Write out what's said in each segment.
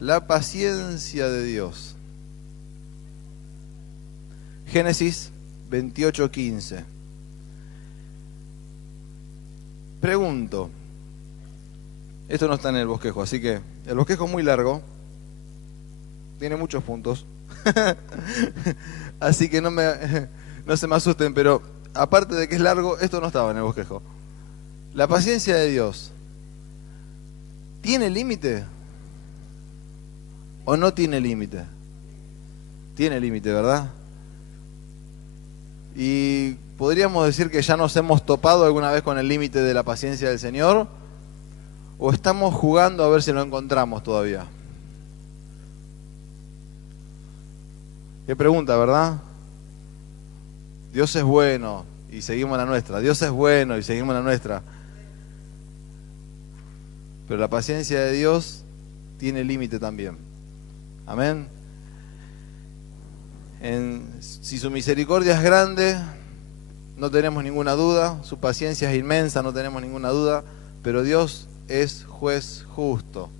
La paciencia de Dios. Génesis 28:15. Pregunto, esto no está en el bosquejo, así que el bosquejo es muy largo, tiene muchos puntos, así que no se me asusten, pero aparte de que es largo, esto no estaba en el bosquejo. La paciencia de Dios, ¿tiene límite o no tiene límite? Tiene límite, ¿verdad? Y podríamos decir que ya nos hemos topado alguna vez con el límite de la paciencia del Señor, o estamos jugando a ver si lo encontramos todavía. Qué pregunta, ¿verdad? Dios es bueno y seguimos la nuestra. Dios es bueno y seguimos la nuestra. Pero la paciencia de Dios tiene límite también. Amén. Si su misericordia es grande, no tenemos ninguna duda. Su paciencia es inmensa, no tenemos ninguna duda. Pero Dios es juez justo.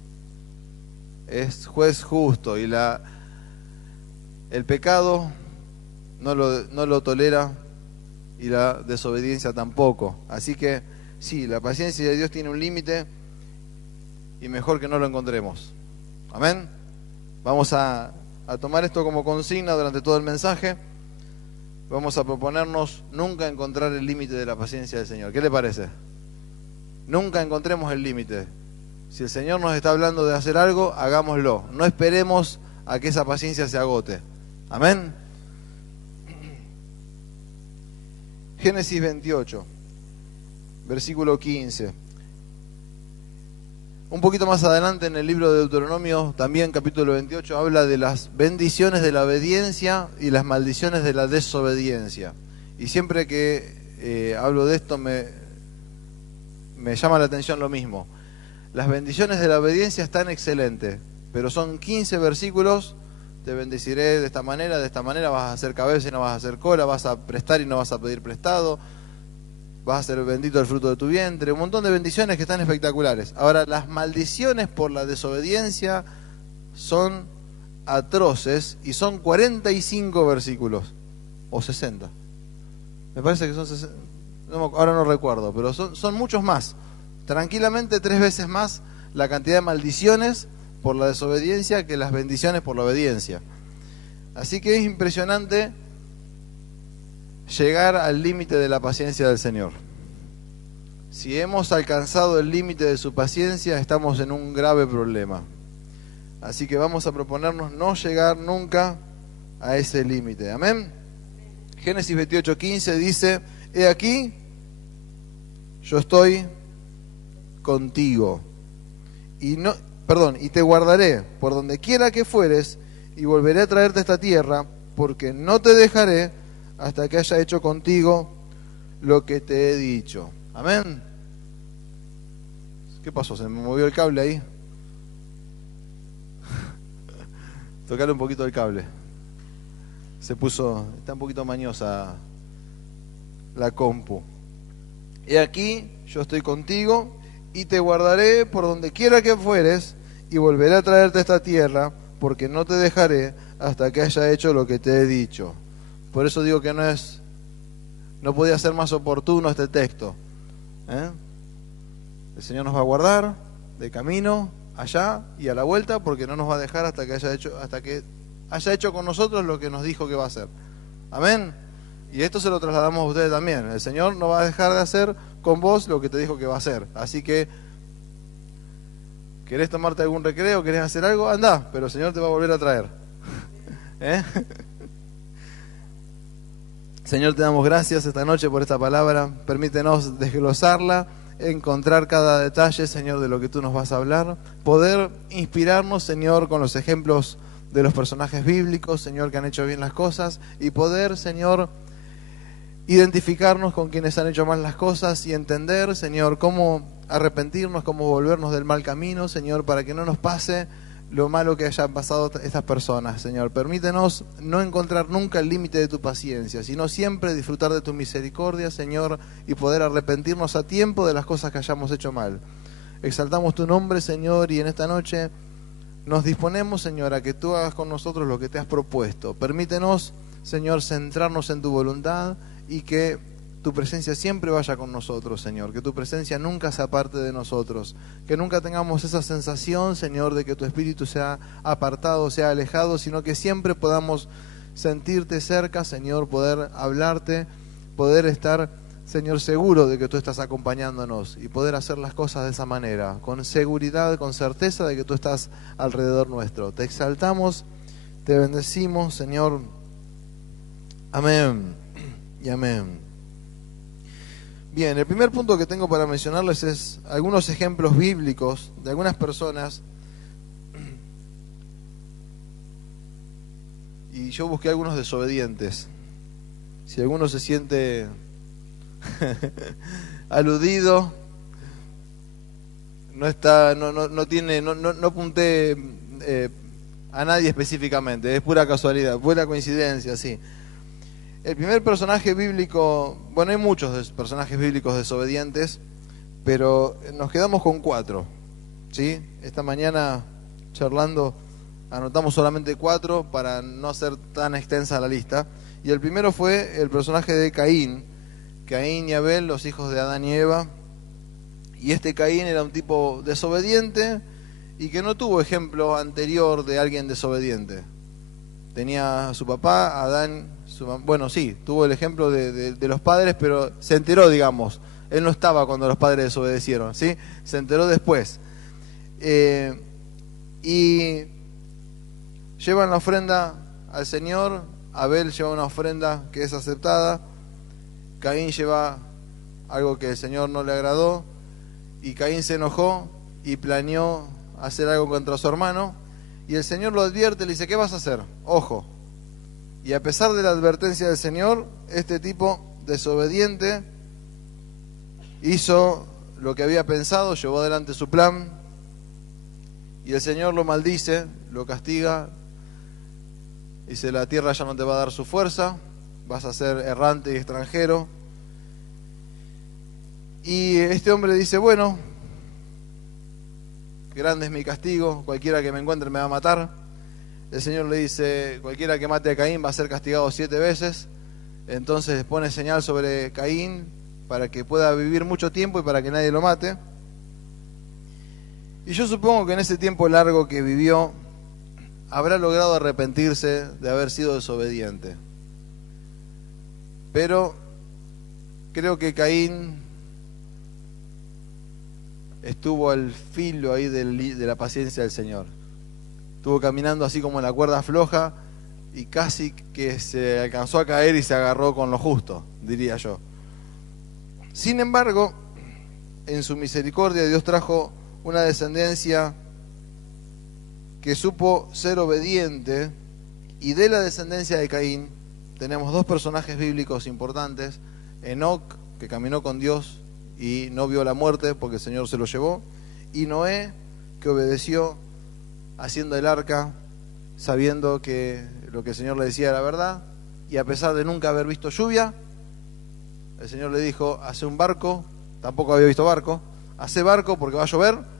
Es juez justo. Y el pecado no lo tolera, y la desobediencia tampoco. Así que sí, la paciencia de Dios tiene un límite, y mejor que no lo encontremos. Amén. Vamos a tomar esto como consigna durante todo el mensaje. Vamos a proponernos nunca encontrar el límite de la paciencia del Señor. ¿Qué le parece? Nunca encontremos el límite. Si el Señor nos está hablando de hacer algo, hagámoslo. No esperemos a que esa paciencia se agote. Amén. Génesis 28, versículo 15. Un poquito más adelante en el libro de Deuteronomio, también capítulo 28, habla de las bendiciones de la obediencia y las maldiciones de la desobediencia. Y siempre que hablo de esto me llama la atención lo mismo. Las bendiciones de la obediencia están excelentes, pero son 15 versículos. Te bendeciré de esta manera vas a ser cabeza y no vas a ser cola, vas a prestar y no vas a pedir prestado, vas a ser bendito el fruto de tu vientre, un montón de bendiciones que están espectaculares. Ahora, las maldiciones por la desobediencia son atroces y son 45 versículos, o 60. Me parece que son 60, ahora no recuerdo, pero son muchos más. Tranquilamente 3 veces más la cantidad de maldiciones por la desobediencia que las bendiciones por la obediencia. Así que es impresionante llegar al límite de la paciencia del Señor. Si hemos alcanzado el límite de su paciencia, estamos en un grave problema. Así que vamos a proponernos no llegar nunca a ese límite. Amén. Génesis 28:15 dice: he aquí, yo estoy contigo y te guardaré por donde quiera que fueres, y volveré a traerte a esta tierra, porque no te dejaré hasta que haya hecho contigo lo que te he dicho. Amén. ¿Qué pasó? ¿Se me movió el cable ahí? Tocale un poquito el cable. Está un poquito mañosa la compu. He aquí, yo estoy contigo y te guardaré por donde quiera que fueres, y volveré a traerte a esta tierra, porque no te dejaré hasta que haya hecho lo que te he dicho. Por eso digo que no podía ser más oportuno este texto. El Señor nos va a guardar de camino allá y a la vuelta, porque no nos va a dejar hasta que haya hecho con nosotros lo que nos dijo que va a hacer. Amén. Y esto se lo trasladamos a ustedes también. El Señor no va a dejar de hacer con vos lo que te dijo que va a hacer. Así que, ¿querés tomarte algún recreo? ¿Querés hacer algo? Andá, pero el Señor te va a volver a traer. Señor, te damos gracias esta noche por esta palabra. Permítenos desglosarla, encontrar cada detalle, Señor, de lo que tú nos vas a hablar. Poder inspirarnos, Señor, con los ejemplos de los personajes bíblicos, Señor, que han hecho bien las cosas. Y poder, Señor, identificarnos con quienes han hecho mal las cosas y entender, Señor, cómo arrepentirnos, cómo volvernos del mal camino, Señor, para que no nos pase lo malo que hayan pasado estas personas, Señor. Permítenos no encontrar nunca el límite de tu paciencia, sino siempre disfrutar de tu misericordia, Señor, y poder arrepentirnos a tiempo de las cosas que hayamos hecho mal. Exaltamos tu nombre, Señor, y en esta noche nos disponemos, Señor, a que tú hagas con nosotros lo que te has propuesto. Permítenos, Señor, centrarnos en tu voluntad y que tu presencia siempre vaya con nosotros, Señor. Que tu presencia nunca se aparte de nosotros. Que nunca tengamos esa sensación, Señor, de que tu espíritu sea apartado, sea alejado, sino que siempre podamos sentirte cerca, Señor, poder hablarte, poder estar, Señor, seguro de que tú estás acompañándonos y poder hacer las cosas de esa manera, con seguridad, con certeza de que tú estás alrededor nuestro. Te exaltamos, te bendecimos, Señor. Amén y amén. Bien, el primer punto que tengo para mencionarles es algunos ejemplos bíblicos de algunas personas. Y yo busqué algunos desobedientes. Si alguno se siente aludido, no apunté a nadie específicamente, es pura casualidad, pura coincidencia, sí. El primer personaje bíblico, bueno, hay muchos personajes bíblicos desobedientes, pero nos quedamos con 4, ¿sí? Esta mañana, charlando, anotamos solamente 4 para no hacer tan extensa la lista. Y el primero fue el personaje de Caín. Caín y Abel, los hijos de Adán y Eva. Y este Caín era un tipo desobediente y que no tuvo ejemplo anterior de alguien desobediente. Tenía a su papá, Adán, bueno, sí, tuvo el ejemplo de los padres, pero se enteró, digamos. Él no estaba cuando los padres desobedecieron, ¿sí? Se enteró después. Y llevan la ofrenda al Señor. Abel lleva una ofrenda que es aceptada. Caín lleva algo que el Señor no le agradó. Y Caín se enojó y planeó hacer algo contra su hermano. Y el Señor lo advierte, le dice, ¿qué vas a hacer? Ojo. Y a pesar de la advertencia del Señor, este tipo desobediente hizo lo que había pensado, llevó adelante su plan. Y el Señor lo maldice, lo castiga. Dice, la tierra ya no te va a dar su fuerza, vas a ser errante y extranjero. Y este hombre dice, bueno, grande es mi castigo, cualquiera que me encuentre me va a matar. El Señor le dice, cualquiera que mate a Caín va a ser castigado 7 veces. Entonces pone señal sobre Caín para que pueda vivir mucho tiempo y para que nadie lo mate. Y yo supongo que en ese tiempo largo que vivió, habrá logrado arrepentirse de haber sido desobediente. Pero creo que Caín estuvo al filo ahí de la paciencia del Señor. Estuvo caminando así como en la cuerda floja y casi que se alcanzó a caer y se agarró con lo justo, diría yo. Sin embargo, en su misericordia Dios trajo una descendencia que supo ser obediente, y de la descendencia de Caín tenemos 2 personajes bíblicos importantes: Enoc, que caminó con Dios y no vio la muerte porque el Señor se lo llevó, y Noé, que obedeció haciendo el arca, sabiendo que lo que el Señor le decía era verdad, y a pesar de nunca haber visto lluvia, el Señor le dijo, hace un barco, tampoco había visto barco, hace barco porque va a llover.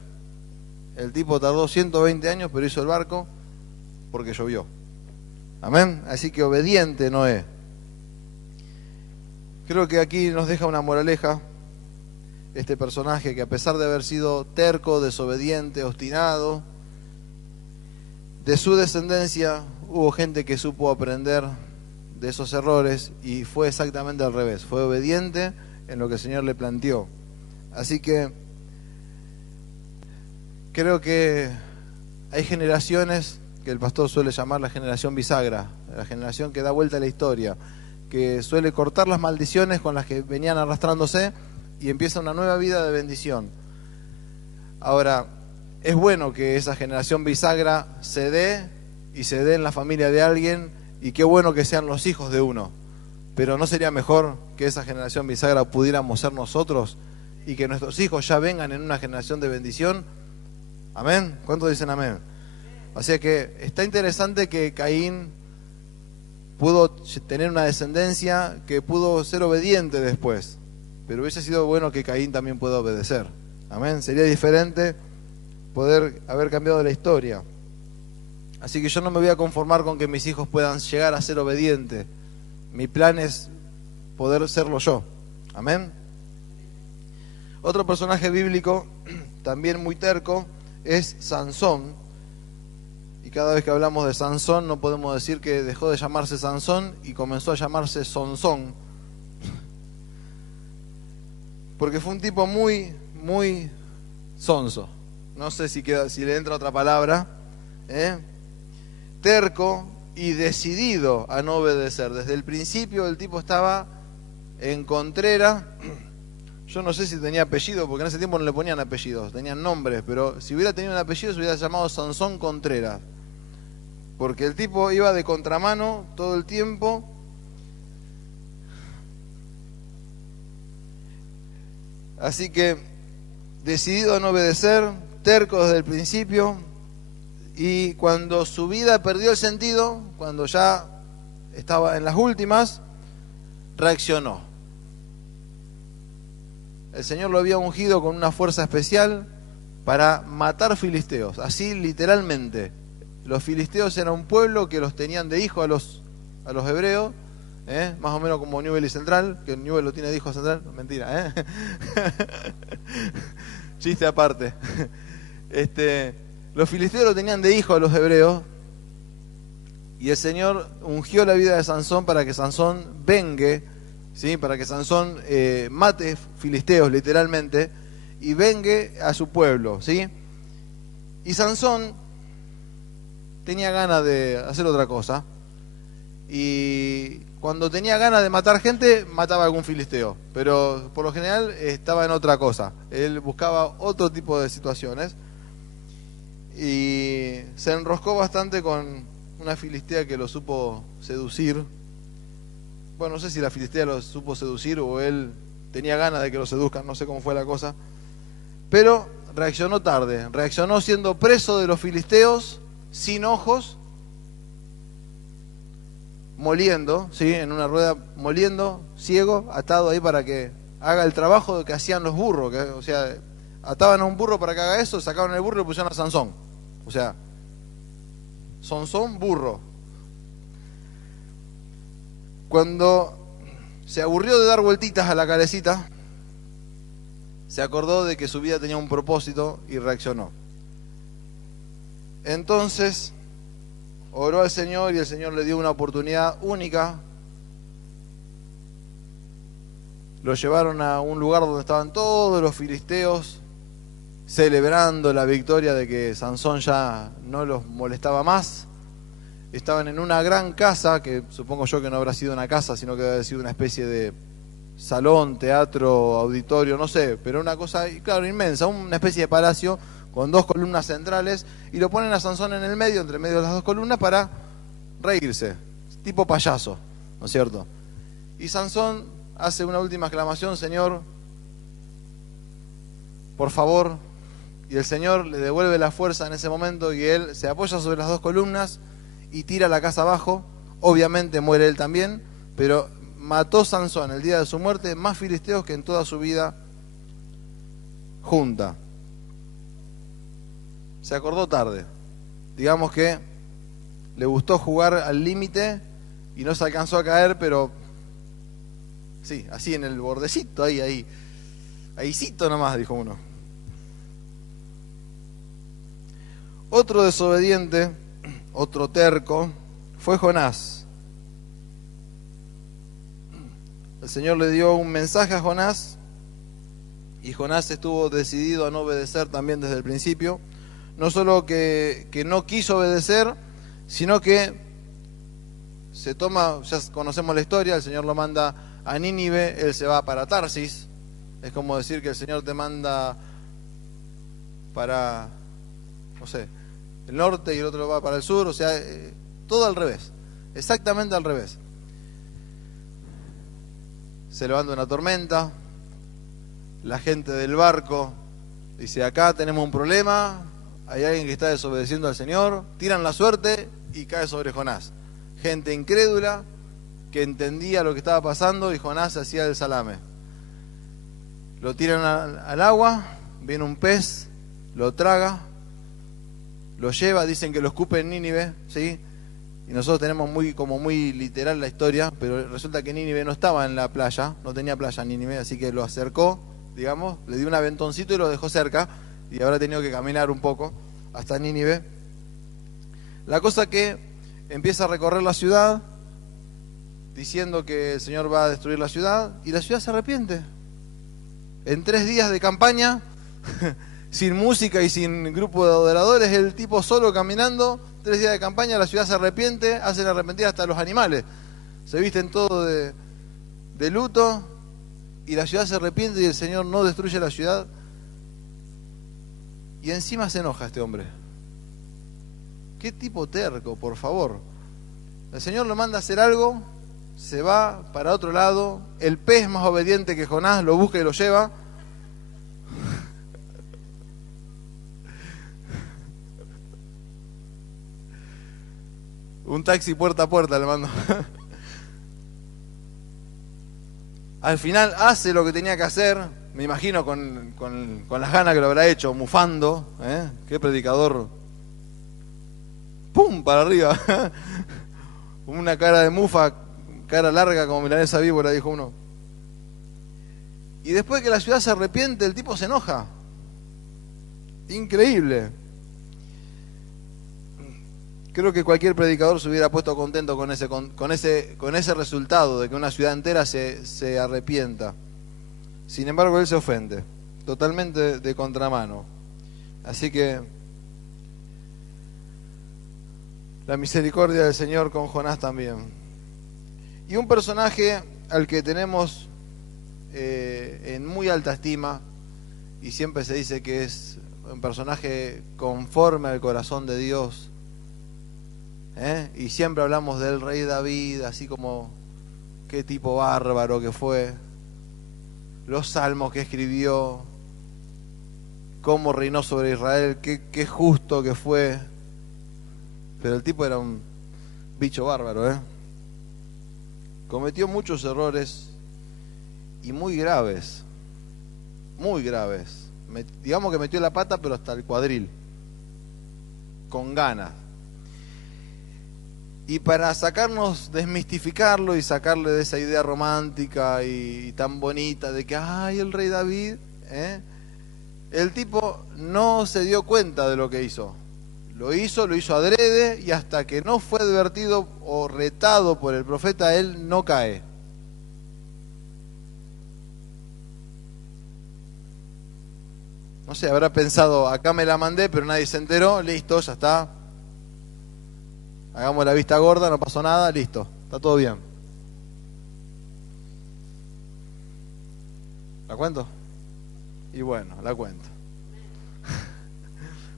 El tipo tardó 120 años, pero hizo el barco porque llovió. Amén. Así que obediente Noé. Creo que aquí nos deja una moraleja este personaje, que a pesar de haber sido terco, desobediente, obstinado, de su descendencia hubo gente que supo aprender de esos errores y fue exactamente al revés. Fue obediente en lo que el Señor le planteó. Así que creo que hay generaciones que el pastor suele llamar la generación bisagra, la generación que da vuelta a la historia, que suele cortar las maldiciones con las que venían arrastrándose y empieza una nueva vida de bendición. Ahora, es bueno que esa generación bisagra se dé y se dé en la familia de alguien, y qué bueno que sean los hijos de uno, pero ¿no sería mejor que esa generación bisagra pudiéramos ser nosotros y que nuestros hijos ya vengan en una generación de bendición? ¿Amén? ¿Cuántos dicen amén? O sea que está interesante que Caín pudo tener una descendencia que pudo ser obediente después, pero hubiese sido bueno que Caín también pueda obedecer. Amén. Sería diferente poder haber cambiado la historia. Así que yo no me voy a conformar con que mis hijos puedan llegar a ser obedientes. Mi plan es poder serlo yo. Amén. Otro personaje bíblico, también muy terco, es Sansón. Y cada vez que hablamos de Sansón no podemos decir que dejó de llamarse Sansón y comenzó a llamarse Sonsón. Porque fue un tipo muy sonso. No sé si le entra otra palabra. Terco y decidido a no obedecer. Desde el principio el tipo estaba en contrera. Yo no sé si tenía apellido, porque en ese tiempo no le ponían apellidos, tenían nombres, pero si hubiera tenido un apellido se hubiera llamado Sansón Contreras. Porque el tipo iba de contramano todo el tiempo. Así que, decidido a no obedecer, terco desde el principio, y cuando su vida perdió el sentido, cuando ya estaba en las últimas, reaccionó. El Señor lo había ungido con una fuerza especial para matar filisteos, así literalmente. Los filisteos eran un pueblo que los tenían de hijo a los hebreos, más o menos como Newell y Central, que Newell lo tiene de hijo a Central, mentira, chiste aparte. Los filisteos lo tenían de hijo a los hebreos, y el Señor ungió la vida de Sansón para que Sansón vengue, ¿sí? Para que Sansón mate filisteos literalmente y vengue a su pueblo, ¿sí? Y Sansón tenía ganas de hacer otra cosa, y cuando tenía ganas de matar gente mataba a algún filisteo, pero por lo general estaba en otra cosa. Él buscaba otro tipo de situaciones y se enroscó bastante con una filistea que lo supo seducir. Bueno, no sé si la filistea lo supo seducir o él tenía ganas de que lo seduzcan, no sé cómo fue la cosa, pero reaccionó tarde, reaccionó siendo preso de los filisteos, sin ojos, moliendo, ¿sí? En una rueda moliendo, ciego, atado ahí para que haga el trabajo que hacían los burros, o sea, ataban a un burro para que haga eso, sacaban el burro y lo pusieron a Sansón, o sea, Sansón burro. Cuando se aburrió de dar vueltitas a la calecita, se acordó de que su vida tenía un propósito y reaccionó. Entonces oró al Señor y el Señor le dio una oportunidad única. Lo llevaron a un lugar donde estaban todos los filisteos celebrando la victoria de que Sansón ya no los molestaba más. Estaban en una gran casa, que supongo yo que no habrá sido una casa, sino que debe haber sido una especie de salón, teatro, auditorio, no sé, pero una cosa, claro, inmensa, una especie de palacio con dos columnas centrales, y lo ponen a Sansón en el medio, entre medio de las dos columnas, para reírse, tipo payaso, ¿no es cierto? Y Sansón hace una última exclamación: Señor, por favor, y el Señor le devuelve la fuerza en ese momento, y él se apoya sobre las dos columnas y tira la casa abajo. Obviamente muere él también, pero mató Sansón el día de su muerte más filisteos que en toda su vida junta. Se acordó tarde. Digamos que le gustó jugar al límite y no se alcanzó a caer, pero sí, así en el bordecito, ahícito nomás, dijo uno. Otro desobediente, otro terco, fue Jonás. El Señor le dio un mensaje a Jonás y Jonás estuvo decidido a no obedecer también desde el principio. No solo que no quiso obedecer, sino que se toma, ya conocemos la historia, el Señor lo manda a Nínive, él se va para Tarsis. Es como decir que el Señor te manda para, no sé, el norte y el otro va para el sur, o sea, todo al revés, exactamente al revés. Se levanta una tormenta, la gente del barco dice: acá tenemos un problema, hay alguien que está desobedeciendo al Señor. Tiran la suerte y cae sobre Jonás. Gente incrédula que entendía lo que estaba pasando, y Jonás se hacía el salame. Lo tiran al agua, viene un pez, lo traga, lo lleva, dicen que lo escupe en Nínive, ¿sí? Y nosotros tenemos muy literal la historia, pero resulta que Nínive no estaba en la playa, no tenía playa Nínive, así que lo acercó, digamos, le dio un aventoncito y lo dejó cerca, y habrá tenido que caminar un poco hasta Nínive. La cosa que empieza a recorrer la ciudad, diciendo que el Señor va a destruir la ciudad, y la ciudad se arrepiente. En 3 días de campaña, sin música y sin grupo de adoradores, el tipo solo caminando, 3 días de campaña, la ciudad se arrepiente, hacen arrepentir hasta los animales. Se visten todos de luto, y la ciudad se arrepiente y el Señor no destruye la ciudad. Y encima se enoja este hombre. Qué tipo terco, por favor. El Señor lo manda a hacer algo, se va para otro lado, el pez más obediente que Jonás lo busca y lo lleva. Un taxi puerta a puerta le mando. Al final hace lo que tenía que hacer, me imagino con las ganas que lo habrá hecho, mufando, ¿eh? Qué predicador. ¡Pum! Para arriba. Una cara de mufa, cara larga como milanesa víbora, dijo uno. Y después que la ciudad se arrepiente, el tipo se enoja. Increíble. Creo que cualquier predicador se hubiera puesto contento con ese resultado de que una ciudad entera se arrepienta. Sin embargo, él se ofende, totalmente de contramano. Así que la misericordia del Señor con Jonás también. Y un personaje al que tenemos en muy alta estima, y siempre se dice que es un personaje conforme al corazón de Dios, y siempre hablamos del rey David, así como qué tipo bárbaro que fue, los salmos que escribió, cómo reinó sobre Israel, qué justo que fue. Pero el tipo era un bicho bárbaro, cometió muchos errores y muy graves, digamos que metió la pata pero hasta el cuadril, con ganas. Y para desmistificarlo y sacarle de esa idea romántica y tan bonita de que, ay, el rey David, el tipo no se dio cuenta de lo que hizo. Lo hizo adrede, y hasta que no fue advertido o retado por el profeta, él no cae. No sé, habrá pensado, acá me la mandé, pero nadie se enteró, listo, ya está. Hagamos la vista gorda, no pasó nada, listo, está todo bien. ¿La cuento? Y bueno, la cuento.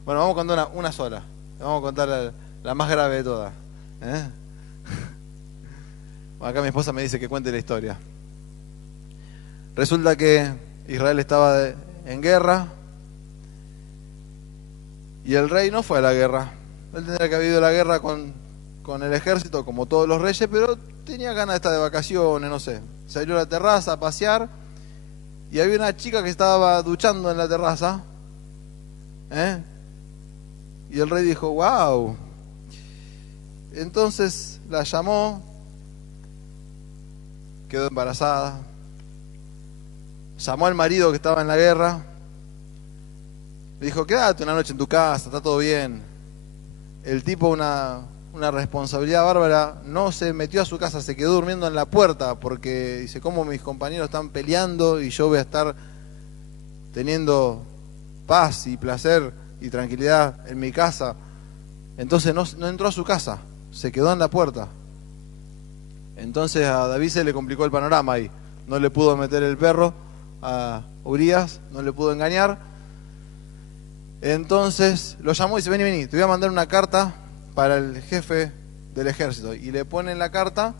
Bueno, vamos a contar una sola. Vamos a contar la más grave de todas. Acá mi esposa me dice que cuente la historia. Resulta que Israel estaba en guerra y el rey no fue a la guerra. Él tendría que haber ido a la guerra con el ejército, como todos los reyes, pero tenía ganas de estar de vacaciones, no sé. Salió a la terraza a pasear y había una chica que estaba duchando en la terraza. Y el rey dijo, wow. Entonces la llamó, quedó embarazada. Llamó al marido que estaba en la guerra. Le dijo, quédate una noche en tu casa, está todo bien. El tipo, una responsabilidad bárbara, no se metió a su casa, se quedó durmiendo en la puerta, porque dice, ¿cómo mis compañeros están peleando y yo voy a estar teniendo paz y placer y tranquilidad en mi casa? Entonces no entró a su casa, se quedó en la puerta. Entonces a David se le complicó el panorama ahí. No le pudo meter el perro a Urías, no le pudo engañar. Entonces lo llamó y dice, vení, te voy a mandar una carta para el jefe del ejército. Y le pone en la carta,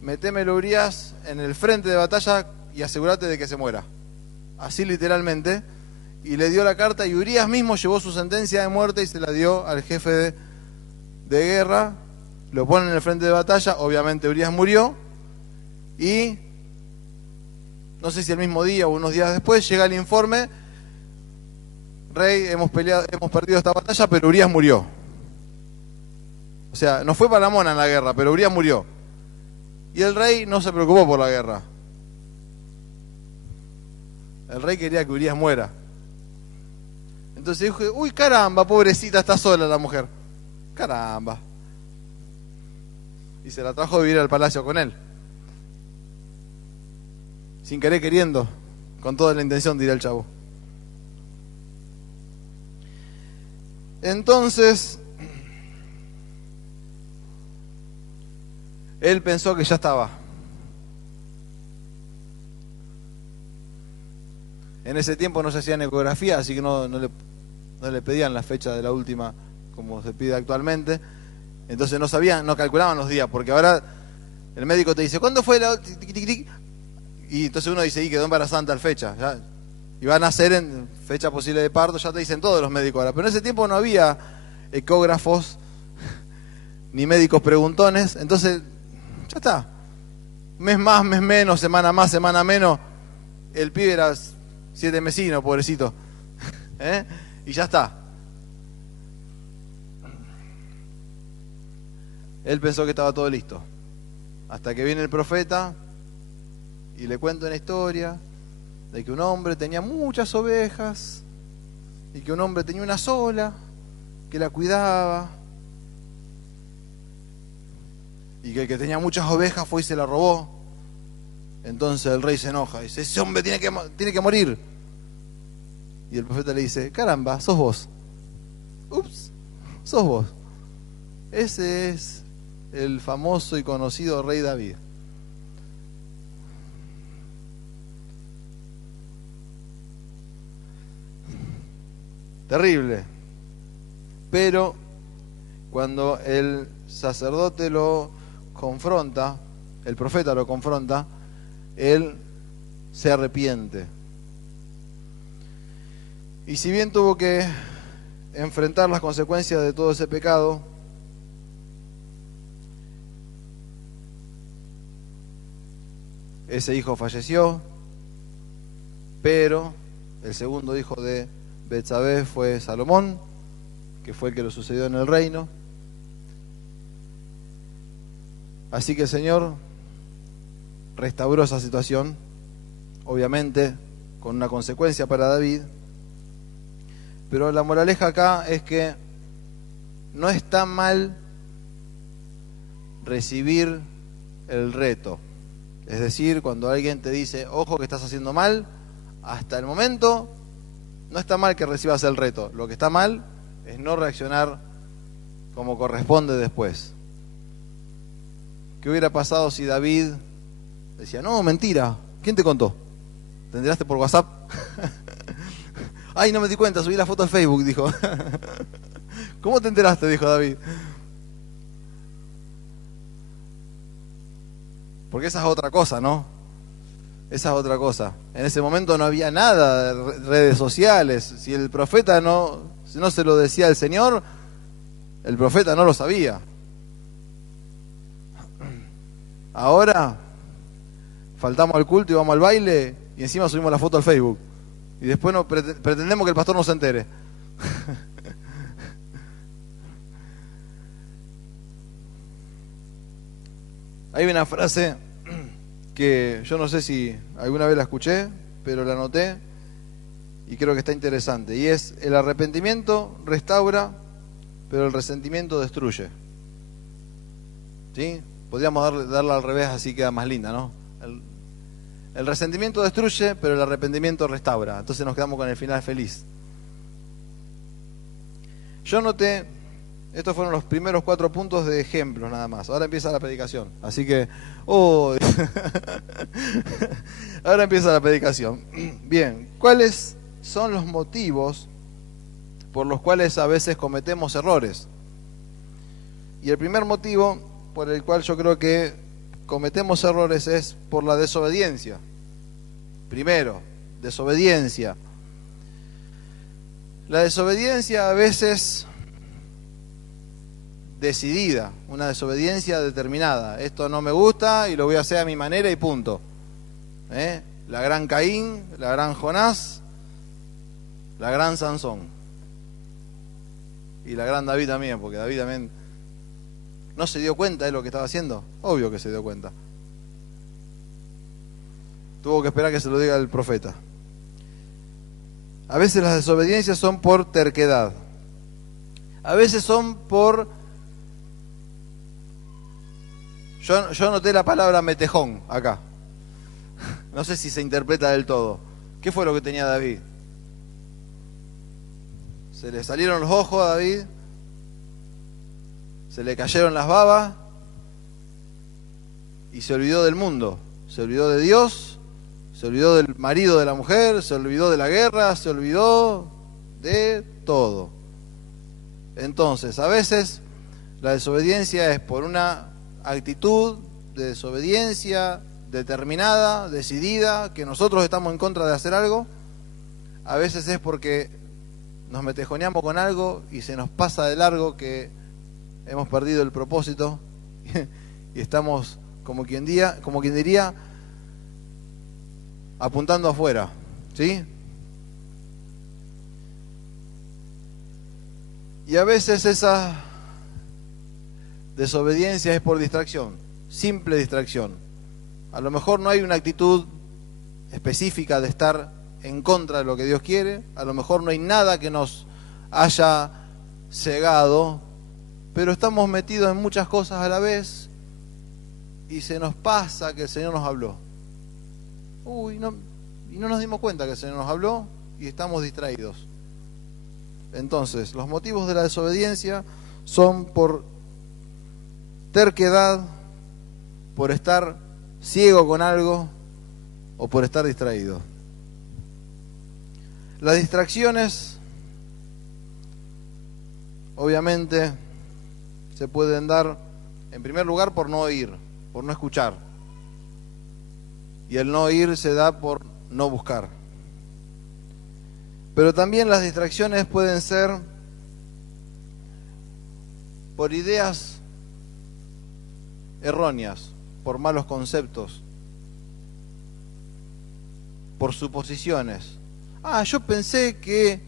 metémelo Urías en el frente de batalla y asegúrate de que se muera. Así literalmente. Y le dio la carta y Urías mismo llevó su sentencia de muerte y se la dio al jefe de guerra. Lo ponen en el frente de batalla, obviamente Urías murió. Y no sé si el mismo día o unos días después llega el informe: rey, hemos perdido esta batalla, pero Urías murió. O sea, no fue para la mona en la guerra, pero Urías murió. Y el rey no se preocupó por la guerra. El rey quería que Urías muera. Entonces dijo, uy, caramba, pobrecita, está sola la mujer. Caramba. Y se la trajo a vivir al palacio con él. Sin querer queriendo, con toda la intención, dirá el chavo. Entonces, él pensó que ya estaba. En ese tiempo no se hacían ecografía, así que no le pedían la fecha de la última como se pide actualmente. Entonces no sabían, no calculaban los días, porque ahora el médico te dice, ¿cuándo fue la última? Y entonces uno dice, y quedó embarazada en tal fecha. ¿Ya? Y van a nacer en fecha posible de parto, ya te dicen todos los médicos ahora. Pero en ese tiempo no había ecógrafos, ni médicos preguntones, entonces ya está. Mes más, mes menos, semana más, semana menos. El pibe era 7 mesinos, pobrecito. Y ya está. Él pensó que estaba todo listo. Hasta que viene el profeta y le cuenta una historia de que un hombre tenía muchas ovejas y que un hombre tenía una sola, que la cuidaba, y que el que tenía muchas ovejas fue y se la robó. Entonces el rey se enoja y dice, ese hombre tiene que morir. Y el profeta le dice, caramba, sos vos. Ups, sos vos. Ese es el famoso y conocido rey David. Terrible. Pero cuando el sacerdote lo confronta, el profeta lo confronta, él se arrepiente. Y si bien tuvo que enfrentar las consecuencias de todo ese pecado, ese hijo falleció, pero el segundo hijo de Betsabé fue Salomón, que fue el que lo sucedió en el reino. Así que el Señor restauró esa situación, obviamente con una consecuencia para David, pero la moraleja acá es que no está mal recibir el reto. Es decir, cuando alguien te dice, ojo que estás haciendo mal, hasta el momento no está mal que recibas el reto. Lo que está mal es no reaccionar como corresponde después. ¿Qué hubiera pasado si David decía, no, mentira, ¿quién te contó? ¿Te enteraste por WhatsApp? Ay, no me di cuenta, subí la foto al Facebook, dijo. ¿Cómo te enteraste? Dijo David. Porque esa es otra cosa, ¿no? Esa es otra cosa. En ese momento no había nada de redes sociales. Si el profeta no se lo decía al Señor, el profeta no lo sabía. Ahora faltamos al culto y vamos al baile y encima subimos la foto al Facebook. Y después pretendemos que el pastor no se entere. Hay una frase que yo no sé si alguna vez la escuché, pero la anoté y creo que está interesante. Y es, el arrepentimiento restaura, pero el resentimiento destruye. ¿Sí? Podríamos darla al revés, así queda más linda, ¿no? El resentimiento destruye, pero el arrepentimiento restaura. Entonces nos quedamos con el final feliz. Yo noté, estos fueron los primeros 4 puntos de ejemplos nada más. Ahora empieza la predicación. Así que, ahora empieza la predicación. Bien, ¿cuáles son los motivos por los cuales a veces cometemos errores? Y el primer motivo por el cual yo creo que cometemos errores es por la desobediencia. Primero, desobediencia. La desobediencia a veces decidida, una desobediencia determinada. Esto no me gusta y lo voy a hacer a mi manera y punto. La gran Caín, la gran Jonás, la gran Sansón. Y la gran David también, porque David también ¿No se dio cuenta de lo que estaba haciendo? Obvio que se dio cuenta. Tuvo que esperar que se lo diga el profeta. A veces las desobediencias son por terquedad. A veces son por... Yo anoté la palabra metejón acá. No sé si se interpreta del todo. ¿Qué fue lo que tenía David? Se le salieron los ojos a David, se le cayeron las babas y se olvidó del mundo, se olvidó de Dios, se olvidó del marido de la mujer, se olvidó de la guerra, se olvidó de todo. Entonces, a veces la desobediencia es por una actitud de desobediencia determinada, decidida, que nosotros estamos en contra de hacer algo. A veces es porque nos metejoneamos con algo y se nos pasa de largo que hemos perdido el propósito y estamos, como quien diría, apuntando afuera, ¿sí? Y a veces esa desobediencia es por distracción, simple distracción. A lo mejor no hay una actitud específica de estar en contra de lo que Dios quiere, a lo mejor no hay nada que nos haya cegado, pero estamos metidos en muchas cosas a la vez y se nos pasa que el Señor nos habló. Y no nos dimos cuenta que el Señor nos habló y estamos distraídos. Entonces, los motivos de la desobediencia son por terquedad, por estar ciego con algo o por estar distraído. Las distracciones, obviamente, se pueden dar, en primer lugar, por no oír, por no escuchar. Y el no oír se da por no buscar. Pero también las distracciones pueden ser por ideas erróneas, por malos conceptos, por suposiciones. Yo pensé que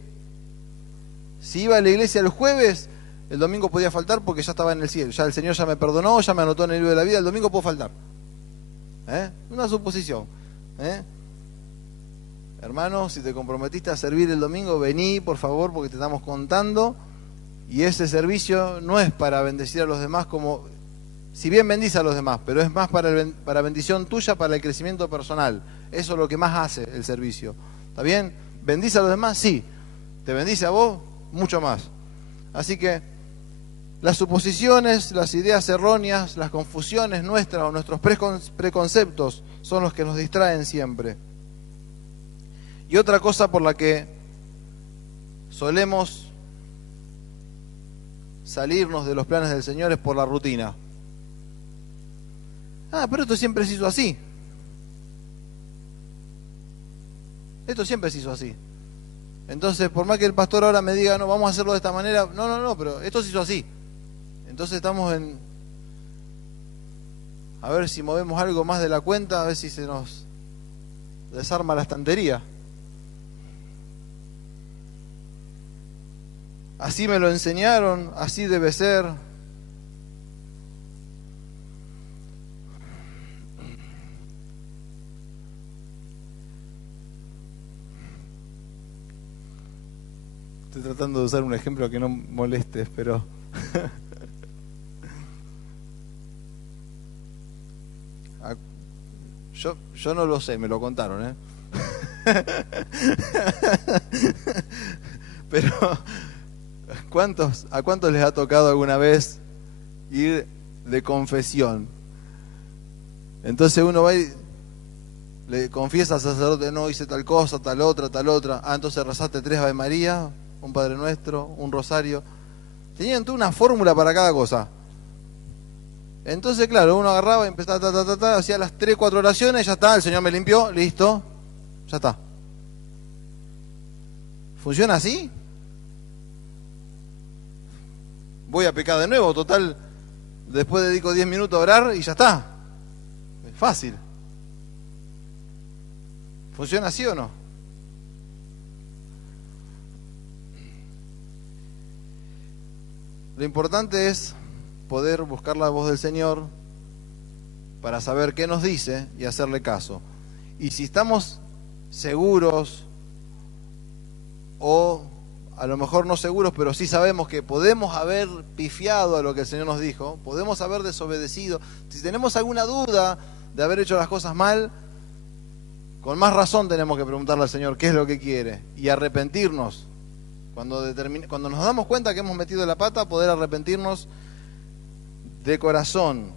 si iba a la iglesia el jueves, el domingo podía faltar porque ya estaba en el cielo. Ya el Señor ya me perdonó, ya me anotó en el libro de la vida, el domingo puedo faltar. Una suposición. Hermano, si te comprometiste a servir el domingo, vení, por favor, porque te estamos contando. Y ese servicio no es para bendecir a los demás como... Si bien bendice a los demás, pero es más para bendición tuya, para el crecimiento personal. Eso es lo que más hace el servicio. ¿Está bien? ¿Bendice a los demás? Sí. ¿Te bendice a vos? Mucho más. Así que las suposiciones, las ideas erróneas, las confusiones nuestras o nuestros preconceptos son los que nos distraen siempre. Y otra cosa por la que solemos salirnos de los planes del Señor es por la rutina. Pero esto siempre se hizo así. Esto siempre se hizo así. Entonces, por más que el pastor ahora me diga, no, vamos a hacerlo de esta manera, no, pero esto se hizo así. Entonces estamos en... A ver si movemos algo más de la cuenta, a ver si se nos desarma la estantería. Así me lo enseñaron, así debe ser. Estoy tratando de usar un ejemplo que no molestes, pero... Yo no lo sé, me lo contaron, Pero, ¿a cuántos les ha tocado alguna vez ir de confesión? Entonces uno va y le confiesa al sacerdote, no, hice tal cosa, tal otra. Entonces rezaste 3 Ave María, un Padre Nuestro, un rosario. Tenían toda una fórmula para cada cosa. Entonces, claro, uno agarraba y empezaba, hacía las 3, 4 oraciones, ya está, el Señor me limpió, listo, ya está. ¿Funciona así? Voy a pecar de nuevo, total, después dedico 10 minutos a orar y ya está. Es fácil. ¿Funciona así o no? Lo importante es poder buscar la voz del Señor para saber qué nos dice y hacerle caso. Y si estamos seguros, o a lo mejor no seguros, pero sí sabemos que podemos haber pifiado a lo que el Señor nos dijo, podemos haber desobedecido, si tenemos alguna duda de haber hecho las cosas mal, con más razón tenemos que preguntarle al Señor qué es lo que quiere y arrepentirnos. Cuando nos damos cuenta que hemos metido la pata, poder arrepentirnos de corazón.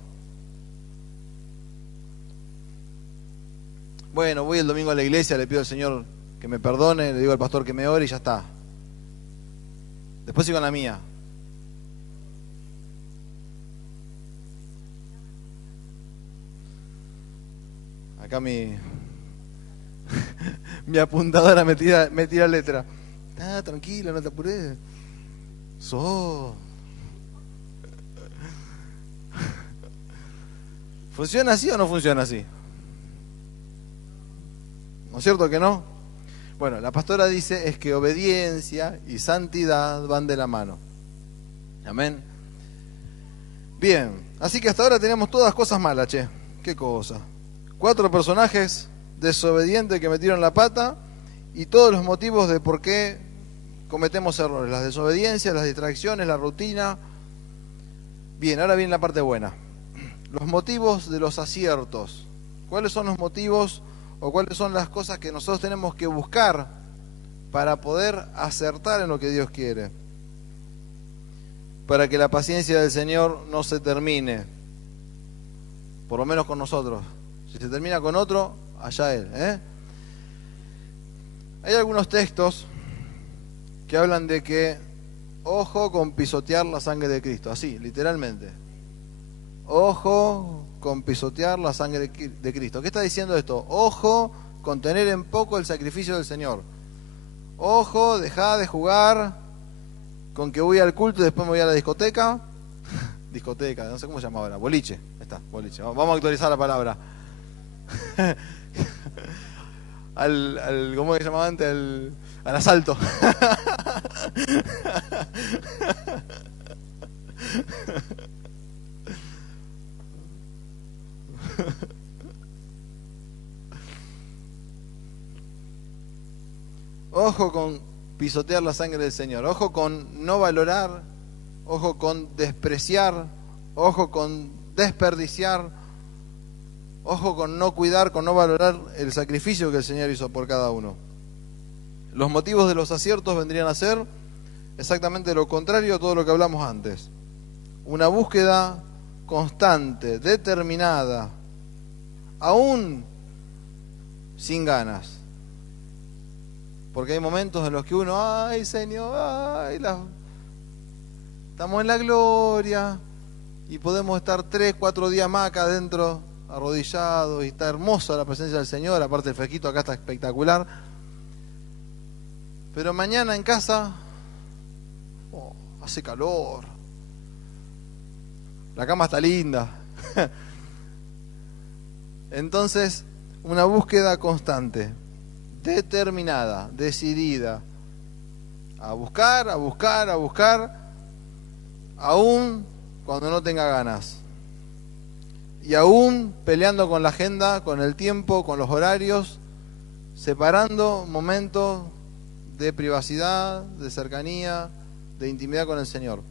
Bueno, voy el domingo a la iglesia, le pido al Señor que me perdone, le digo al pastor que me ore y ya está. Después sigo en la mía. Acá mi apuntadora me tira letra. Ah, tranquilo, no te apures. ¿Funciona así o no funciona así? ¿No es cierto que no? Bueno, la pastora dice es que obediencia y santidad van de la mano. Amén. Bien, así que hasta ahora tenemos todas cosas malas, che. ¿Qué cosa? 4 personajes desobedientes que metieron la pata y todos los motivos de por qué cometemos errores. Las desobediencias, las distracciones, la rutina. Bien, ahora viene la parte buena. Los motivos de los aciertos. ¿Cuáles son los motivos o cuáles son las cosas que nosotros tenemos que buscar para poder acertar en lo que Dios quiere? Para que la paciencia del Señor no se termine, por lo menos con nosotros. Si se termina con otro, allá Él, ¿eh? Hay algunos textos que hablan de que ojo con pisotear la sangre de Cristo, así, literalmente. Ojo con pisotear la sangre de Cristo. ¿Qué está diciendo esto? Ojo con tener en poco el sacrificio del Señor. Ojo, dejá de jugar con que voy al culto y después me voy a la discoteca. Discoteca, no sé cómo se llama ahora. Boliche. Ahí está, boliche. Vamos a actualizar la palabra. ¿Cómo se llamaba antes? Al asalto. Ojo con pisotear la sangre del Señor. Ojo con no valorar. Ojo con despreciar. Ojo con desperdiciar. Ojo con no cuidar, con no valorar el sacrificio que el Señor hizo por cada uno. Los motivos de los aciertos vendrían a ser exactamente lo contrario a todo lo que hablamos antes. Una búsqueda constante, determinada, aún sin ganas. Porque hay momentos en los que uno, ay Señor, estamos en la gloria y podemos estar 3, 4 días más acá adentro arrodillados y está hermosa la presencia del Señor, aparte el fresquito acá está espectacular. Pero mañana en casa, hace calor, la cama está linda. Entonces, una búsqueda constante, determinada, decidida, a buscar, aún cuando no tenga ganas. Y aún peleando con la agenda, con el tiempo, con los horarios, separando momentos de privacidad, de cercanía, de intimidad con el Señor.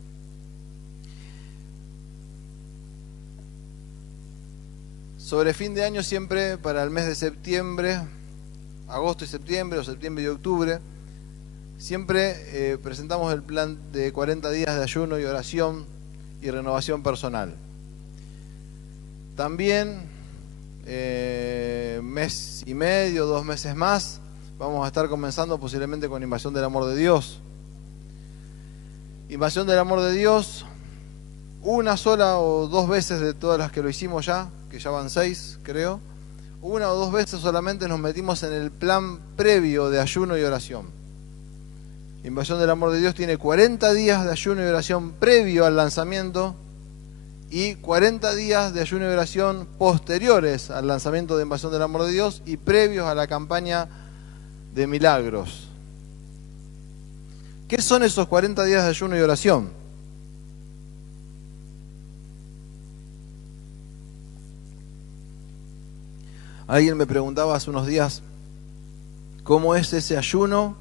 Sobre fin de año siempre, para el mes de septiembre, agosto y septiembre, o septiembre y octubre, siempre presentamos el plan de 40 días de ayuno y oración y renovación personal. También, mes y medio, 2 meses más, vamos a estar comenzando posiblemente con Invasión del Amor de Dios. Invasión del Amor de Dios, una sola o 2 veces de todas las que lo hicimos ya, que ya van 6, creo, 1 o 2 veces solamente nos metimos en el plan previo de ayuno y oración. Invasión del Amor de Dios tiene 40 días de ayuno y oración previo al lanzamiento y 40 días de ayuno y oración posteriores al lanzamiento de Invasión del Amor de Dios y previos a la campaña de milagros. ¿Qué son esos 40 días de ayuno y oración? Alguien me preguntaba hace unos días, ¿cómo es ese ayuno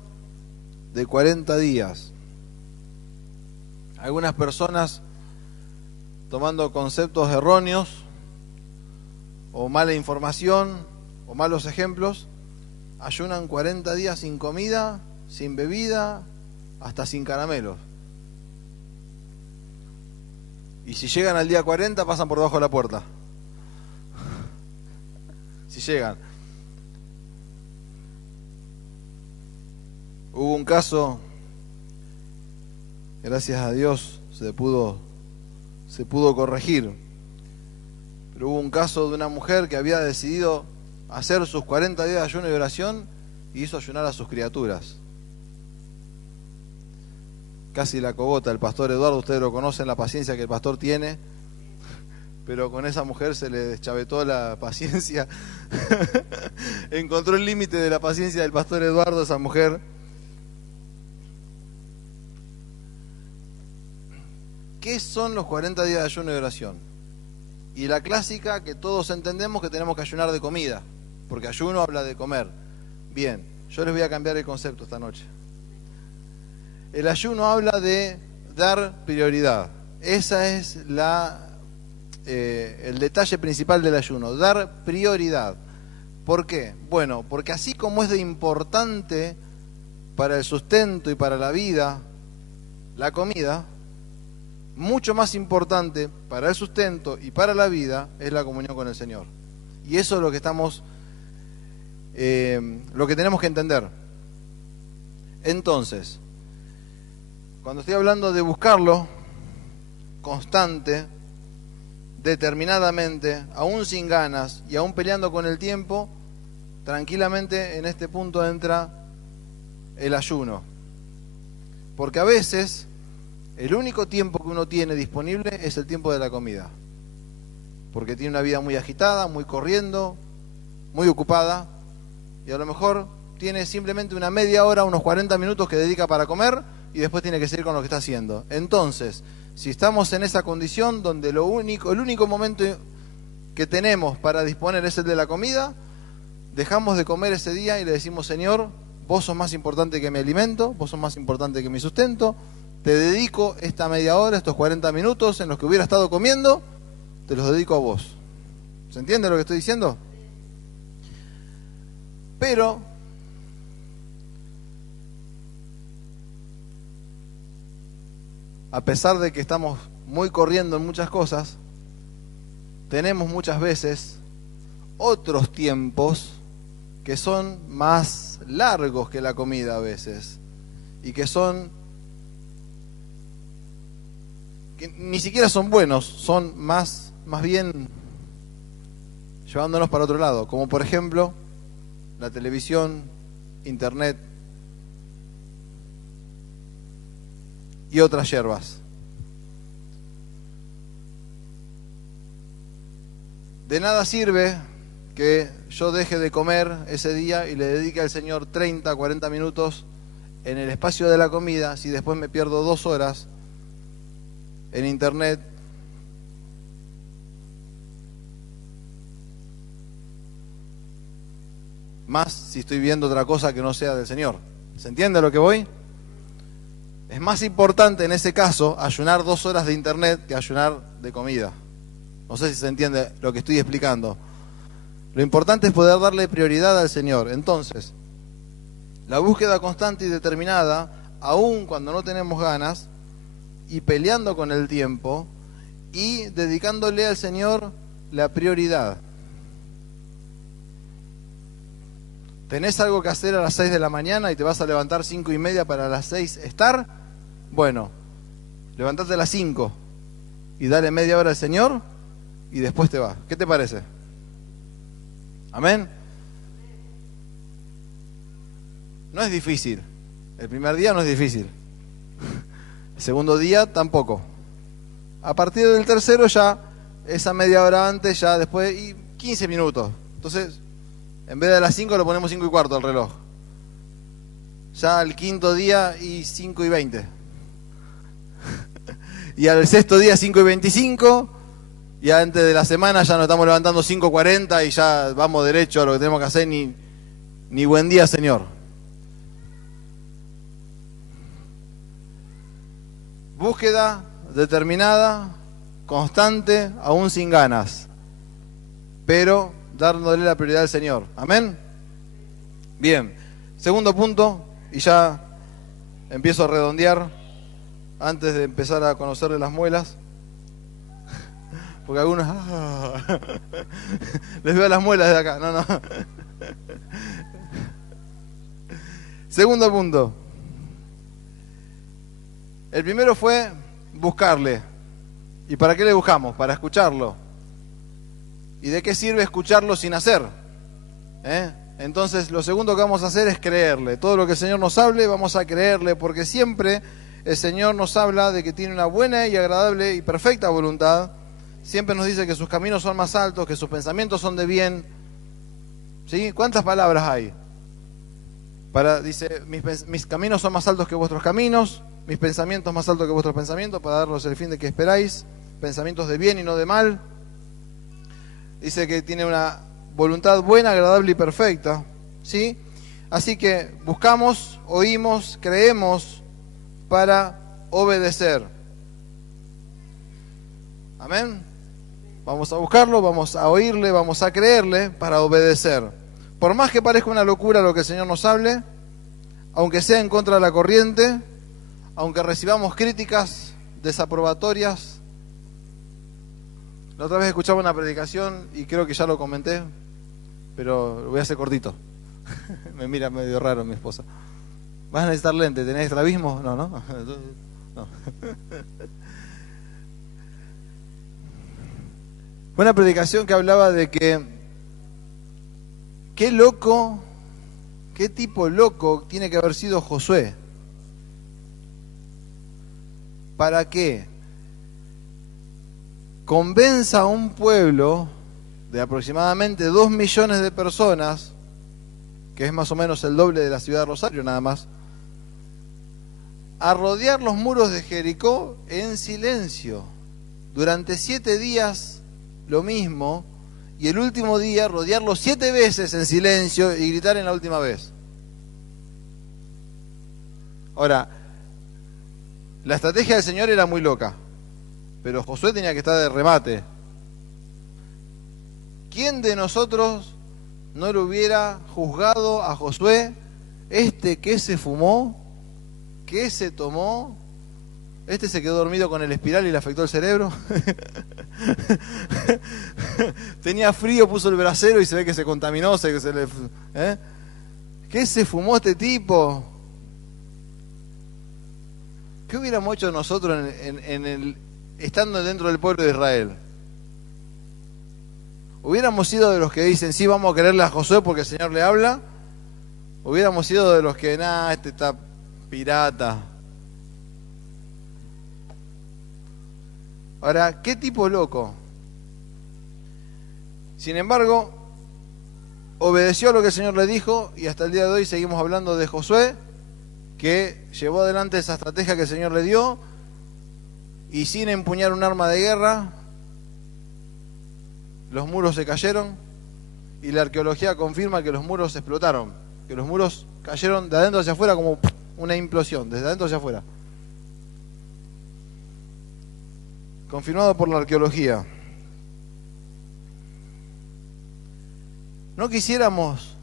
de 40 días? Algunas personas, tomando conceptos erróneos, o mala información, o malos ejemplos, ayunan 40 días sin comida, sin bebida, hasta sin caramelos. Y si llegan al día 40, pasan por debajo de la puerta. Si llegan. Hubo un caso, gracias a Dios se pudo corregir, pero hubo un caso de una mujer que había decidido hacer sus 40 días de ayuno y oración y hizo ayunar a sus criaturas. Casi la cogota el pastor Eduardo, ustedes lo conocen, la paciencia que el pastor tiene, pero con esa mujer se le deschavetó la paciencia. Encontró el límite de la paciencia del pastor Eduardo, esa mujer. ¿Qué son los 40 días de ayuno y oración? Y la clásica que todos entendemos, que tenemos que ayunar de comida, porque ayuno habla de comer. Bien, yo les voy a cambiar el concepto esta noche. El ayuno habla de dar prioridad. Esa es el detalle principal del ayuno, dar prioridad. ¿Por qué? Bueno, porque así como es de importante para el sustento y para la vida la comida, mucho más importante para el sustento y para la vida es la comunión con el Señor. Y eso es lo que lo que tenemos que entender. Entonces, cuando estoy hablando de buscarlo constante, determinadamente, aún sin ganas y aún peleando con el tiempo, tranquilamente en este punto entra el ayuno. Porque a veces el único tiempo que uno tiene disponible es el tiempo de la comida. Porque tiene una vida muy agitada, muy corriendo, muy ocupada, y a lo mejor tiene simplemente una media hora, unos 40 minutos que dedica para comer, y después tiene que seguir con lo que está haciendo. Entonces, si estamos en esa condición donde el único momento que tenemos para disponer es el de la comida, dejamos de comer ese día y le decimos: Señor, vos sos más importante que mi alimento, vos sos más importante que mi sustento, te dedico esta media hora, estos 40 minutos en los que hubiera estado comiendo, te los dedico a vos. ¿Se entiende lo que estoy diciendo? Pero a pesar de que estamos muy corriendo en muchas cosas, tenemos muchas veces otros tiempos que son más largos que la comida a veces, y que ni siquiera son buenos, son más bien llevándonos para otro lado, como por ejemplo la televisión, internet y otras hierbas. De nada sirve que yo deje de comer ese día y le dedique al Señor 30, 40 minutos en el espacio de la comida, si después me pierdo 2 horas en internet, más si estoy viendo otra cosa que no sea del Señor. ¿Se entiende a lo que voy? Es más importante en ese caso ayunar 2 horas de internet que ayunar de comida. No sé si se entiende lo que estoy explicando. Lo importante es poder darle prioridad al Señor. Entonces, la búsqueda constante y determinada, aun cuando no tenemos ganas, y peleando con el tiempo, y dedicándole al Señor la prioridad. ¿Tenés algo que hacer a las 6 de la mañana y te vas a levantar 5:30 para las 6 estar? Bueno, levantate a las 5 y dale media hora al Señor y después te vas. ¿Qué te parece? ¿Amén? No es difícil. El primer día no es difícil. El segundo día tampoco. A partir del tercero ya, esa media hora antes, ya después, y 15 minutos. Entonces, en vez de a las 5 lo ponemos 5:15 al reloj. Ya al quinto día y 5:20. Y al sexto día 5:25. y antes de la semana ya nos estamos levantando 5:40 y ya vamos derecho a lo que tenemos que hacer, ni buen día, Señor. Búsqueda determinada, constante, aún sin ganas, pero dándole la prioridad al Señor. ¿Amén? Bien, segundo punto, y ya empiezo a redondear antes de empezar a conocerle las muelas, porque algunos les veo las muelas de acá. No. Segundo punto, el primero fue buscarle. ¿Y para qué le buscamos? Para escucharlo. ¿Y de qué sirve escucharlo sin hacer? Entonces lo segundo que vamos a hacer es creerle. Todo lo que el Señor nos hable vamos a creerle, porque siempre el Señor nos habla de que tiene una buena y agradable y perfecta voluntad. Siempre nos dice que sus caminos son más altos, que sus pensamientos son de bien. ¿Sí? ¿Cuántas palabras hay? Dice, mis caminos son más altos que vuestros caminos, mis pensamientos más altos que vuestros pensamientos, para daros el fin de que esperáis, pensamientos de bien y no de mal. Dice que tiene una voluntad buena, agradable y perfecta, ¿sí? Así que buscamos, oímos, creemos para obedecer. Amén. Vamos a buscarlo, vamos a oírle, vamos a creerle para obedecer. Por más que parezca una locura lo que el Señor nos hable, aunque sea en contra de la corriente, aunque recibamos críticas desaprobatorias. La otra vez escuchaba una predicación y creo que ya lo comenté, pero lo voy a hacer cortito. Me mira medio raro mi esposa. ¿Vas a necesitar lente? ¿Tenés estrabismo? No. No. Fue una predicación que hablaba de que qué loco, qué tipo loco tiene que haber sido Josué. ¿Para qué? Convenza a un pueblo de aproximadamente 2 millones de personas, que es más o menos el doble de la ciudad de Rosario nada más, a rodear los muros de Jericó en silencio. Durante 7 días lo mismo, y el último día rodearlo 7 veces en silencio y gritar en la última vez. Ahora, la estrategia del Señor era muy loca, pero Josué tenía que estar de remate. ¿Quién de nosotros no lo hubiera juzgado a Josué? ¿Qué se fumó? ¿Qué se tomó? ¿Se quedó dormido con el espiral y le afectó el cerebro? Tenía frío, puso el brasero y se ve que se contaminó. ¿Qué se fumó este tipo? ¿Qué hubiéramos hecho nosotros estando dentro del pueblo de Israel? ¿Hubiéramos sido de los que dicen, sí, vamos a creerle a Josué porque el Señor le habla? ¿Hubiéramos sido de los que, este está pirata? Ahora, ¿qué tipo loco? Sin embargo, obedeció a lo que el Señor le dijo y hasta el día de hoy seguimos hablando de Josué, que llevó adelante esa estrategia que el Señor le dio y sin empuñar un arma de guerra, los muros se cayeron y la arqueología confirma que los muros explotaron, que los muros cayeron de adentro hacia afuera como una implosión, desde adentro hacia afuera. Confirmado por la arqueología. ¿No quisiéramos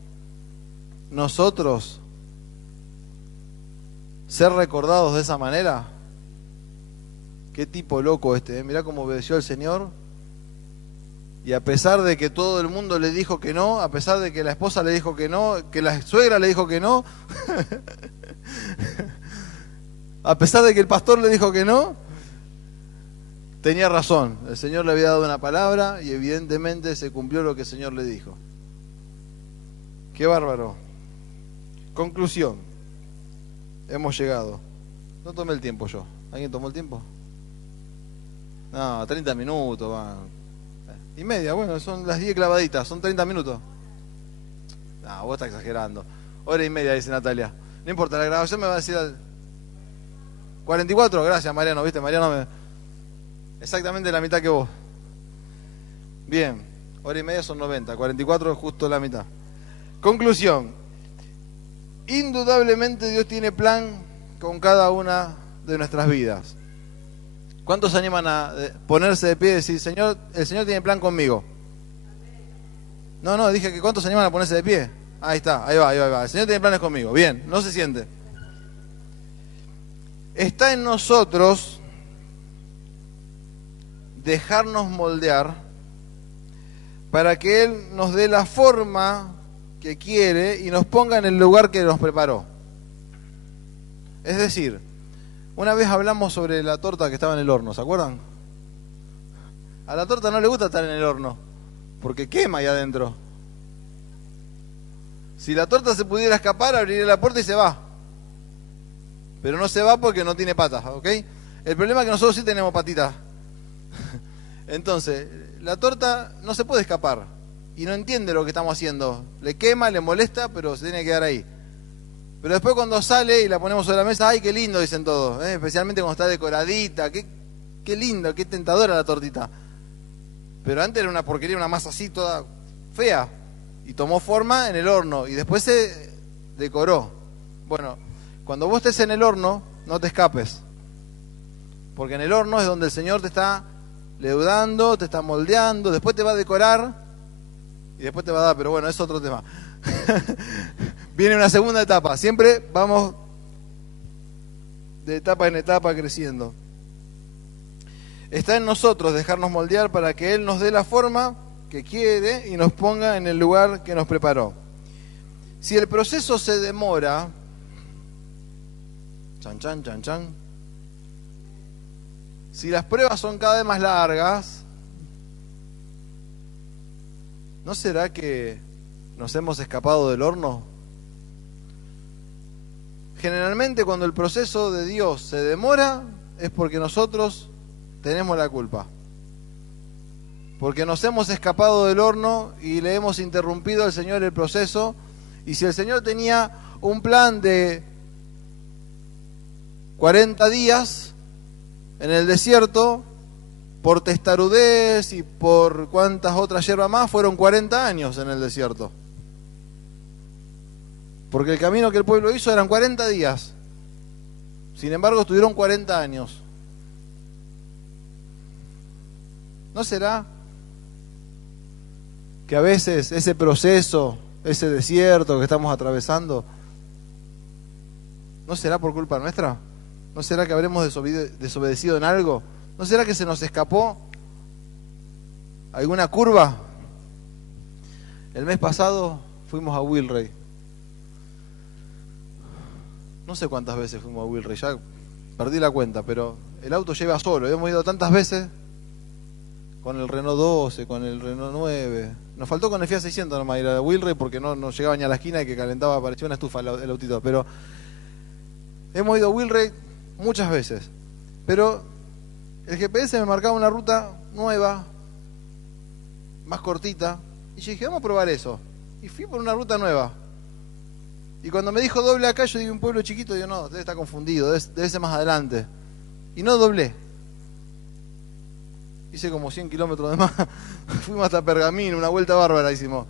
nosotros ser recordados de esa manera? Qué tipo loco Mirá cómo obedeció al Señor. Y a pesar de que todo el mundo le dijo que no, a pesar de que la esposa le dijo que no, que la suegra le dijo que no, a pesar de que el pastor le dijo que no, tenía razón. El Señor le había dado una palabra y evidentemente se cumplió lo que el Señor le dijo. Qué bárbaro. Conclusión. Hemos llegado. No tomé el tiempo yo. ¿Alguien tomó el tiempo? No, 30 minutos. Y media, bueno, son las 10 clavaditas. Son 30 minutos. No, vos estás exagerando. Hora y media, dice Natalia. No importa, la grabación me va a decir... 44, gracias Mariano, ¿viste? Mariano exactamente la mitad que vos. Bien, hora y media son 90, 44 es justo la mitad. Conclusión. Indudablemente Dios tiene plan con cada una de nuestras vidas. ¿Cuántos se animan a ponerse de pie y decir, Señor, el Señor tiene plan conmigo? No, dije que ¿cuántos se animan a ponerse de pie? Ahí está, ahí va. El Señor tiene planes conmigo. Bien, no se siente. Está en nosotros dejarnos moldear para que Él nos dé la forma que quiere y nos ponga en el lugar que nos preparó. Es decir, una vez hablamos sobre la torta que estaba en el horno, ¿se acuerdan? A la torta no le gusta estar en el horno, porque quema ahí adentro. Si la torta se pudiera escapar, abriría la puerta y se va. Pero no se va porque no tiene patas, ¿ok? El problema es que nosotros sí tenemos patitas. Entonces, la torta no se puede escapar y no entiende lo que estamos haciendo. Le quema, le molesta, pero se tiene que quedar ahí. Pero después cuando sale y la ponemos sobre la mesa, ¡ay, qué lindo! Dicen todos, ¿eh? Especialmente cuando está decoradita, qué lindo, qué tentadora la tortita. Pero antes era una porquería, una masa así toda fea. Y tomó forma en el horno y después se decoró. Bueno, cuando vos estés en el horno, no te escapes. Porque en el horno es donde el Señor te está leudando, te está moldeando, después te va a decorar y después te va a dar, pero bueno, es otro tema. Viene una segunda etapa, siempre vamos de etapa en etapa creciendo. Está en nosotros dejarnos moldear para que Él nos dé la forma que quiere y nos ponga en el lugar que nos preparó. Si el proceso se demora, si las pruebas son cada vez más largas, ¿no será que nos hemos escapado del horno? Generalmente cuando el proceso de Dios se demora es porque nosotros tenemos la culpa. Porque nos hemos escapado del horno y le hemos interrumpido al Señor el proceso. Y si el Señor tenía un plan de 40 días en el desierto, por testarudez y por cuantas otras hierbas más, fueron 40 años en el desierto. Porque el camino que el pueblo hizo eran 40 días. Sin embargo, estuvieron 40 años. ¿No será que a veces ese proceso, ese desierto que estamos atravesando, ¿no será por culpa nuestra? ¿No será que habremos desobedecido en algo? ¿No será que se nos escapó alguna curva? El mes pasado fuimos a Wilray. No sé cuántas veces fuimos a Wilray, ya perdí la cuenta, pero el auto lleva solo. Hemos ido tantas veces con el Renault 12, con el Renault 9. Nos faltó con el Fiat 600 nomás ir a Wilray porque no llegaba ni a la esquina y que calentaba, parecía una estufa el autito. Pero hemos ido a Wilray muchas veces. Pero el GPS me marcaba una ruta nueva, más cortita. Y yo dije, vamos a probar eso. Y fui por una ruta nueva. Y cuando me dijo doble acá, yo dije un pueblo chiquito, digo, no, debe estar confundido, debe ser más adelante. Y no doblé. Hice como 100 kilómetros de más. Fuimos hasta Pergamino, una vuelta bárbara hicimos.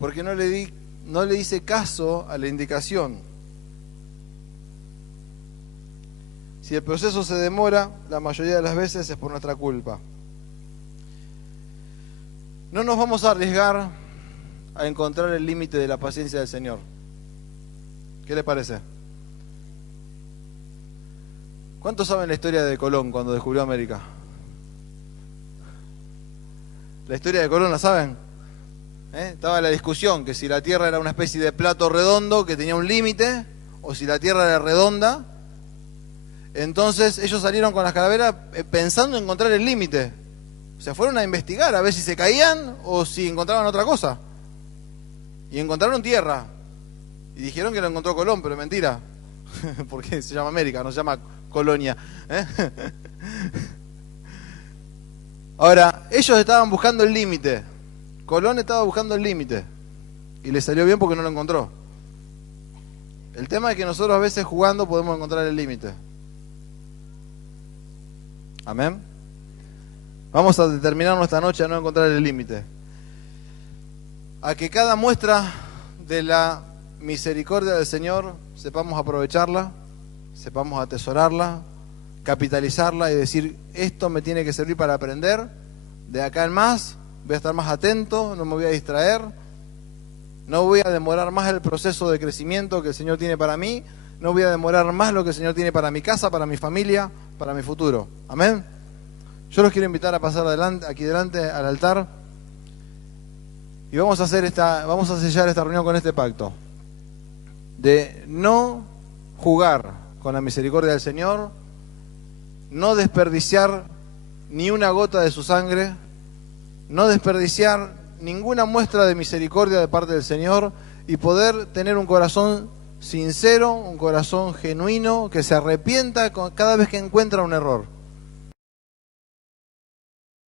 Porque no le hice caso a la indicación. Si el proceso se demora, la mayoría de las veces es por nuestra culpa. No nos vamos a arriesgar a encontrar el límite de la paciencia del Señor. ¿Qué les parece? ¿Cuántos saben la historia de Colón cuando descubrió América? ¿La historia de Colón la saben? Estaba la discusión que si la Tierra era una especie de plato redondo que tenía un límite o si la Tierra era redonda. Entonces ellos salieron con las calaveras pensando en encontrar el límite. O sea, fueron a investigar a ver si se caían o si encontraban otra cosa. Y encontraron tierra. Y dijeron que lo encontró Colón, pero mentira. Porque se llama América, no se llama Colonia. Ahora, ellos estaban buscando el límite. Colón estaba buscando el límite. Y le salió bien porque no lo encontró. El tema es que nosotros a veces jugando podemos encontrar el límite. Amén. Vamos a determinarnos esta noche a no encontrar el límite. A que cada muestra de la misericordia del Señor sepamos aprovecharla, sepamos atesorarla, capitalizarla y decir, esto me tiene que servir para aprender, de acá en más voy a estar más atento, no me voy a distraer, no voy a demorar más el proceso de crecimiento que el Señor tiene para mí, no voy a demorar más lo que el Señor tiene para mi casa, para mi familia, para mi futuro. Amén. Yo los quiero invitar a pasar adelante, aquí delante al altar, y vamos a sellar esta reunión con este pacto de no jugar con la misericordia del Señor, no desperdiciar ni una gota de su sangre, no desperdiciar ninguna muestra de misericordia de parte del Señor y poder tener un corazón sincero, un corazón genuino, que se arrepienta cada vez que encuentra un error.